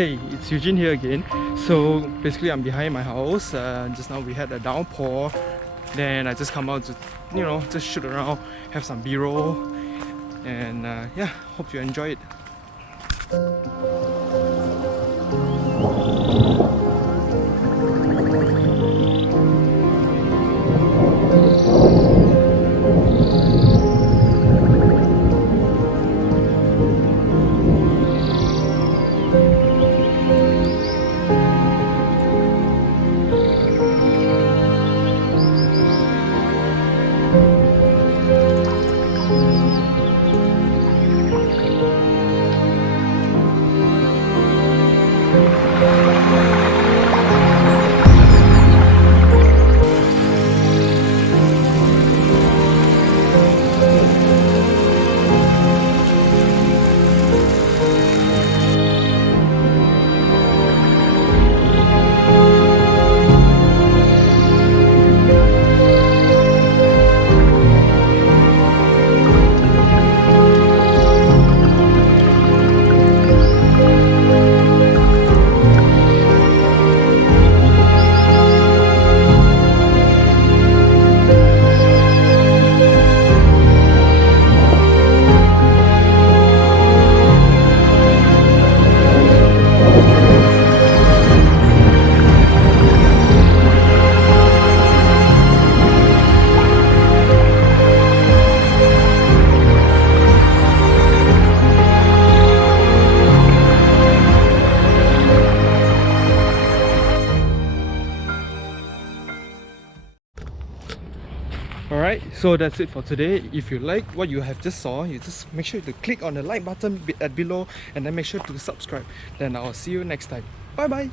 Hey, it's Eugene here again. So basically I'm behind my house. Just now we had a downpour. Then I just come out to, just shoot around, have some B-roll. And yeah, hope you enjoy it. Alright, so that's it for today. If you like what you have just saw, you just make sure to click on the like button at below and then make sure to subscribe. Then I'll see you next time. Bye bye!